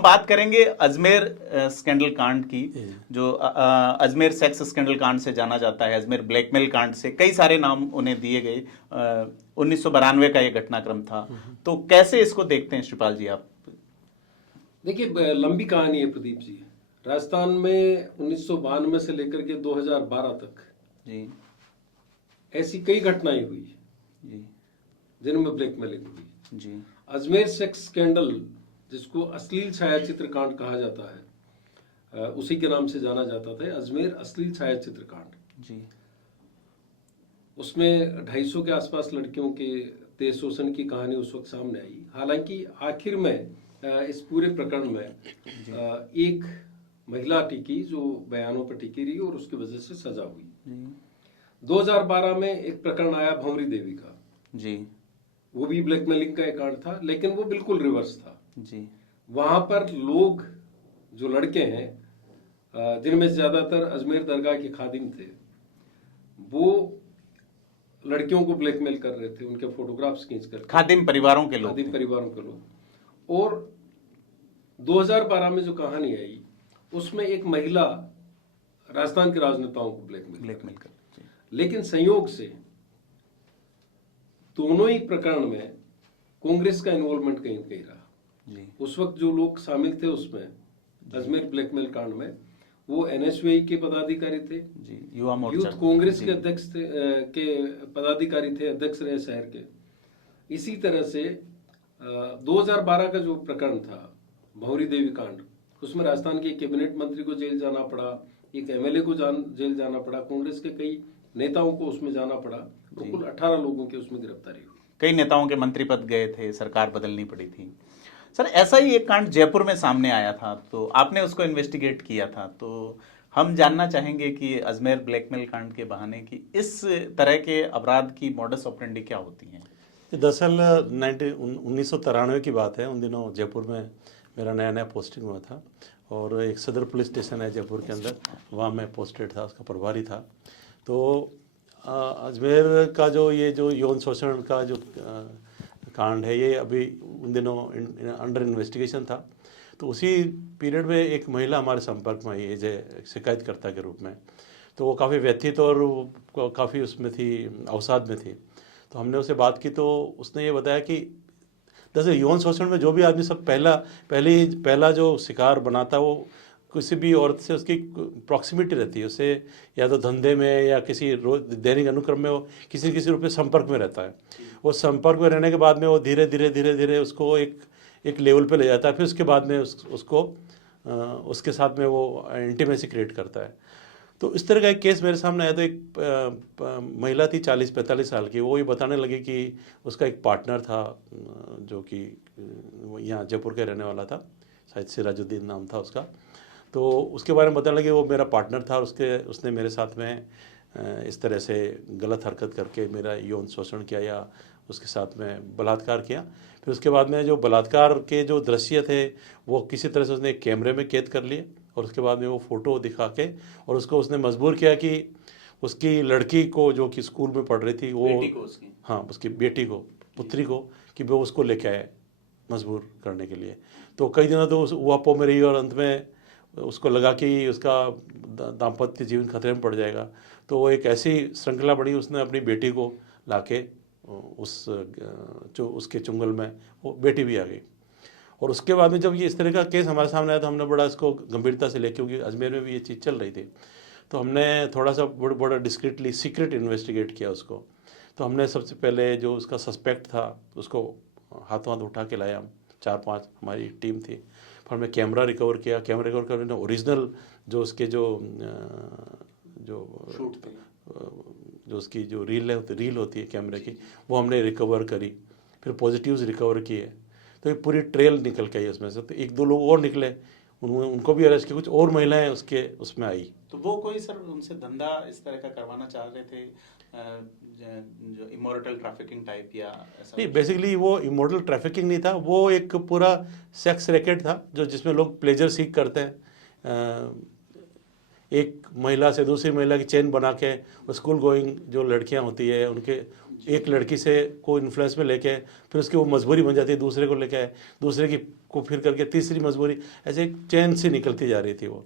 हम बात करेंगे अजमेर स्कैंडल कांड की, जो अजमेर सेक्स स्कैंडल कांड से जाना जाता है, अजमेर ब्लैकमेल कांड से कई सारे नाम उन्हें दिए गए। 1992 का ये घटनाक्रम था। तो कैसे इसको देखते हैं श्रीपाल जी आप? देखिए, लंबी कहानी है प्रदीप जी। राजस्थान में 1992 से लेकर के 2012 तक जी ऐसी कई घटनाएं हुई जी जिनमें ब्लैकमेलिंग हुई। जी अजमेर सेक्स स्कैंडल, जिसको अश्लील छायाचित्र कांड कहा जाता है, उसी के नाम से जाना जाता था, अजमेर अश्लील छायाचित्र कांड। जी उसमें 250 के आसपास लड़कियों के तेज शोषण की कहानी उस वक्त सामने आई। हालांकि आखिर में इस पूरे प्रकरण में एक महिला टिकी जो बयानों पर टिकी रही और उसकी वजह से सजा हुई। 2012 में एक प्रकरण आया भंवरी देवी का जी वो भी ब्लैकमेलिंग का एक कांड था, लेकिन वो बिल्कुल रिवर्स था। जी वहां पर लोग, जो लड़के हैं, जिनमें से ज्यादातर अजमेर दरगाह के खादिम थे, वो लड़कियों को ब्लैकमेल कर रहे थे, उनके फोटोग्राफ्स खींच कर, खादिम परिवारों के लोग खादिम परिवारों के लोग। और 2012 में जो कहानी आई उसमें एक महिला राजस्थान के राजनेताओं को ब्लैकमेल कर, लेकिन संयोग से दोनों ही प्रकरण में कांग्रेस का इन्वॉल्वमेंट कहीं न कहीं रहा। जी उस वक्त जो लोग शामिल थे उसमें अजमेर ब्लैकमेल कांड में, वो एनएसयूआई के पदाधिकारी थे, जी युवा मोर्चा, यूथ कांग्रेस के अध्यक्ष थे, के पदाधिकारी थे, अध्यक्ष रहे शहर के। इसी तरह से 2012 का जो प्रकरण था भंवरी देवी कांड, उसमें राजस्थान के कैबिनेट मंत्री को जेल जाना पड़ा, एक एमएलए को जेल जाना पड़ा, कांग्रेस के कई नेताओं को उसमें जाना पड़ा, तो कुल 18 लोगों के उसमें गिरफ्तारी हुई। कई नेताओं के मंत्री पद गए थे, सरकार बदलनी पड़ी थी। सर, ऐसा ही एक कांड जयपुर में सामने आया था, तो आपने उसको इन्वेस्टिगेट किया था, तो हम जानना चाहेंगे कि अजमेर ब्लैकमेल कांड के बहाने की इस तरह के अपराध की मॉडस ऑपरेंडी क्या होती है? दरअसल 1993 की बात है। उन दिनों जयपुर में मेरा नया नया पोस्टिंग हुआ था और एक सदर पुलिस स्टेशन है जयपुर के अंदर, वहाँ मैं पोस्टेड था, उसका प्रभारी था। तो अजमेर का जो यौन शोषण का जो कांड है, ये अभी उन दिनों अंडर इन्वेस्टिगेशन था। तो उसी पीरियड में एक महिला हमारे संपर्क में आई एज ए शिकायतकर्ता के रूप में। तो वो काफ़ी व्यथित और काफ़ी उसमें थी, अवसाद में थी। तो हमने उससे बात की, तो उसने ये बताया कि जैसे यौन शोषण में जो भी आदमी सब पहला जो शिकार बनाता है, वो किसी भी औरत से उसकी प्रॉक्सिमिटी रहती है, उससे या तो धंधे में या किसी दैनिक अनुक्रम में वो किसी रूप में संपर्क में रहता है। वो संपर्क में रहने के बाद में वो धीरे धीरे उसको एक लेवल पे ले जाता है, फिर उसके बाद में उसको उसके साथ में वो इंटीमेसी क्रिएट करता है। तो इस तरह का एक केस मेरे सामने आया। तो एक महिला थी 40-45 साल की, वो ये बताने लगी कि उसका एक पार्टनर था जो कि यहाँ जयपुर का रहने वाला था, शायद सिराजुद्दीन नाम था उसका। तो उसके बारे में बताने लगी वो मेरा पार्टनर था, उसने मेरे साथ में इस तरह से गलत हरकत करके मेरा यौन शोषण किया या उसके साथ में बलात्कार किया। फिर उसके बाद में जो बलात्कार के जो दृश्य थे वो किसी तरह से उसने एक कैमरे में कैद कर लिए और उसके बाद में वो फ़ोटो दिखा के और उसको उसने मजबूर किया कि उसकी लड़की को, जो कि स्कूल में पढ़ रही थी, वो उसकी बेटी को, पुत्री को, कि वो उसको लेके आए मजबूर करने के लिए। तो कई दिनों तो वो आपो में रही और अंत में उसको लगा कि उसका दाम्पत्य जीवन खतरे में पड़ जाएगा। तो वो एक ऐसी श्रृंखला बढ़ी, उसने अपनी बेटी को लाके उसके चुंगल में वो बेटी भी आ गई। और उसके बाद में जब ये इस तरह का केस हमारे सामने आया तो हमने बड़ा इसको गंभीरता से लिया, क्योंकि अजमेर में भी ये चीज़ चल रही थी। तो हमने थोड़ा सा बड़ा डिस्क्रीटली सीक्रेट इन्वेस्टिगेट किया उसको। तो हमने सबसे पहले जो उसका सस्पेक्ट था उसको हाथों हाथ उठा के लाया, हम 4-5 हमारी टीम थी। फिर हमने कैमरा रिकवर किया, कैमरा रिकवर करने ओरिजिनल जो उसके जो उसकी जो रील होती है कैमरे की, वो हमने रिकवर करी। फिर पॉजिटिव्स रिकवर किए। तो ये पूरी ट्रेल निकल के आई उसमें से। तो 1-2 लोग और निकले, उनको भी अरेस्ट किया, कुछ और महिलाएं उसमें आई। तो वो कोई सर उनसे धंधा इस तरह का करवाना चाह रहे थे, जो इमोरल ट्रैफिकिंग टाइप या ऐसा? नहीं, बेसिकली वो इमोरल ट्रैफिकिंग नहीं था, वो एक पूरा सेक्स रैकेट था जो जिसमें लोग प्लेजर सीख करते हैं। एक महिला से दूसरी महिला की चेन बना के स्कूल गोइंग जो लड़कियां होती है एक लड़की से को इन्फ्लुएंस में लेके फिर उसकी वो मजबूरी बन जाती है, दूसरे को लेके आए, दूसरे की को फिर करके तीसरी मजबूरी, ऐसे एक चैन से निकलती जा रही थी वो।